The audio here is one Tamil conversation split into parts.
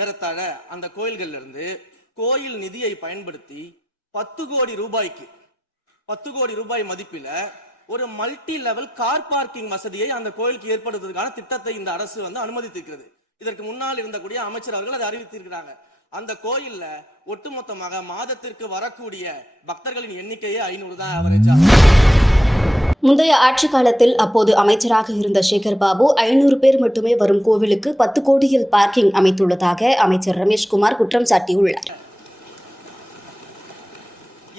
ஏறத்தாழ அந்த கோயில்கள்ல இருந்து கோயில் நிதியை பயன்படுத்தி 10 கோடி ரூபாய்க்கு 10 கோடி ரூபாய் மதிப்பில ஒரு மல்டி லெவல் கார் பார்க்கிங் வசதியை அந்த கோயிலுக்கு ஏற்படுத்துவதற்கான திட்டத்தை இந்த அரசு அனுமதித்திருக்கிறது. இதற்கு முன்னால் இருந்தக்கூடிய அமைச்சர் அவர்கள் அதை அறிவித்திருக்கிறாங்க. அந்த கோயில்ல ஒட்டுமொத்தமாக மாதத்திற்கு வரக்கூடிய பக்தர்களின் எண்ணிக்கையே 500 தான் ஆவரேஜா. முந்தைய ஆட்சி காலத்தில் அப்போது அமைச்சராக இருந்த சேகர் பாபு 500 பேர் மட்டுமே வரும் கோவிலுக்கு 10 கோடியில் பார்க்கிங் அமைத்துள்ளதாக அமைச்சர் ரமேஷ்குமார் குற்றம் சாட்டியுள்ளார்.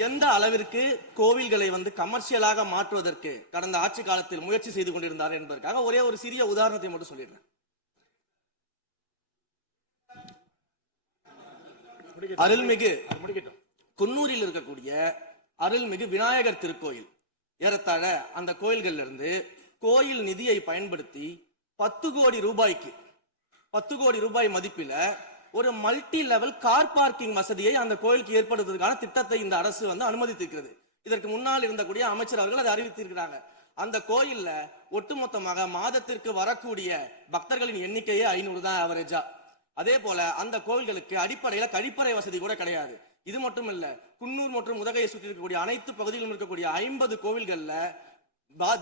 எந்த அளவிற்கு கோவில்களை கமர்ஷியலாக மாற்றுவதற்கு கடந்த ஆட்சி காலத்தில் முயற்சி செய்து கொண்டிருந்தார் என்பதற்காக ஒரே ஒரு சிறிய உதாரணத்தை மட்டும் சொல்லிடுறேன். அருள்மிகு குன்னூரில் இருக்கக்கூடிய அருள்மிகு விநாயகர் திருக்கோயில், ஏறத்தாழ அந்த கோயில்கள்ல இருந்து கோயில் நிதியை பயன்படுத்தி 10 கோடி ரூபாய்க்கு 10 கோடி ரூபாய் மதிப்பில ஒரு மல்டி லெவல் கார் பார்க்கிங் வசதியை அந்த கோயிலுக்கு ஏற்படுத்துவதற்கான திட்டத்தை இந்த அரசு அனுமதித்திருக்கிறது. இதற்கு முன்னால் இருந்தக்கூடிய அமைச்சர் அவர்கள் அதை அறிவித்திருக்கிறாங்க. அந்த கோயில்ல ஒட்டுமொத்தமாக மாதத்திற்கு வரக்கூடிய பக்தர்களின் எண்ணிக்கையே 500 தான் ஆவரேஜா. அதே போல அந்த கோவில்களுக்கு அடிப்படையில கழிப்பறை வசதி கூட கிடையாது. இது மட்டும் இல்ல, குன்னூர் மற்றும் உதகையை சுற்றி இருக்கக்கூடிய அனைத்து பகுதிகளிலும் இருக்கக்கூடிய 50 கோவில்கள்ல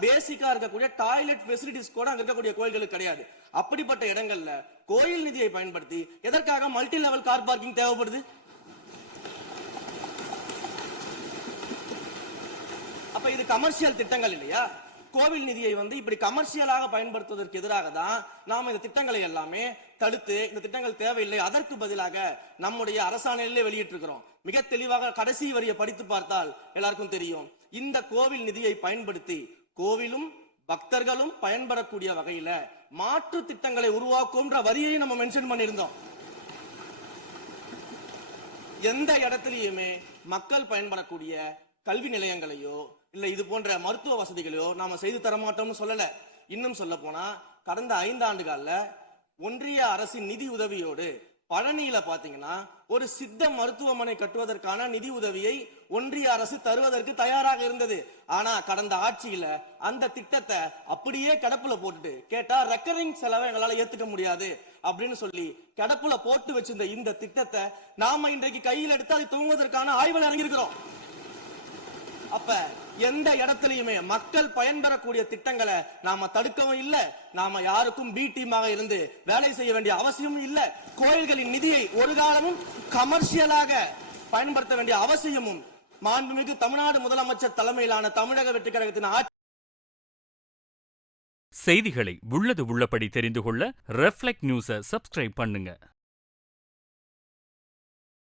பேசிக்கா இருக்கக்கூடிய டாய்லெட் ஃபெசிலிட்டிஸ் கூட அங்க இருக்கக்கூடிய கோயில்களுக்கு கிடையாது. அப்படிப்பட்ட இடங்கள்ல கோயில் நிதியை பயன்படுத்தி எதற்காக மல்டி லெவல் கார் பார்க்கிங் தேவைப்படுது? அப்ப இது கமர்ஷியல் திட்டங்கள் இல்லையா? கோவில் நிதியை இப்படி கமர்ஷியலாக பயன்படுத்துவதற்கு எதிராக தான் நாம இந்த திட்டங்களை எல்லாமே தடுத்து, இந்த திட்டங்கள் தேவையில்லை, அதற்கு பதிலாக நம்முடைய அரசாணையிலே வெளியிட்டிருக்கிறோம். மிக தெளிவாக கடைசி வரியை படித்து பார்த்தால் எல்லாருக்கும் தெரியும். இந்த கோவில் நிதியை பயன்படுத்தி கோவிலும் பக்தர்களும் பயன்படக்கூடிய வகையில மாற்று திட்டங்களை உருவாக்கும் வரியை நம்ம மென்ஷன் பண்ணியிருந்தோம். எந்த இடத்திலையுமே மக்கள் பயன்படக்கூடிய கல்வி நிலையங்களையோ இல்ல இது போன்ற மருத்துவ வசதிகளையோ நாம செய்து தர மாட்டோம்னு சொல்லல. இன்னும் சொல்ல போனா கடந்த 5 ஆண்டுகள்ல ஒன்றிய அரசின் நிதி உதவியோடு பழனியில பாத்தீங்கன்னா ஒரு சித்த மருத்துவமனை கட்டுவதற்கான நிதி உதவியை ஒன்றிய அரசு தருவதற்கு தயாராக இருந்தது. ஆனா கடந்த ஆட்சியில அந்த திட்டத்தை அப்படியே கிடப்புல போட்டுட்டு கேட்டா ரெக்கரிங் செலவை எங்களால ஏத்துக்க முடியாது அப்படின்னு சொல்லி கிடப்புல போட்டு வச்சிருந்த இந்த திட்டத்தை நாம இன்றைக்கு கையில் எடுத்து அதை துவங்குவதற்கான ஆய்வில் இறங்கியிருக்கிறோம். அப்ப எந்த இடத்திலையுமே மக்கள் பயன்பெறக்கூடிய திட்டங்களை நாம தடுக்கவும் இல்லை, நாம யாருக்கும் பி டீமாக இருந்து வேலை செய்ய வேண்டிய அவசியமும் இல்லை. கோயில்களின் நிதியை ஒரு காலமும் கமர்ஷியலாக பயன்படுத்த வேண்டிய அவசியமும் மாண்புமிகு தமிழ்நாடு முதலமைச்சர் தலைமையிலான தமிழக வெற்றி கழகத்தின் ஆட்சி. செய்திகளை உள்ளது உள்ளபடி தெரிந்து கொள்ள ரெஃப்ளெக்ட் நியூஸை சப்ஸ்கிரைப் பண்ணுங்க.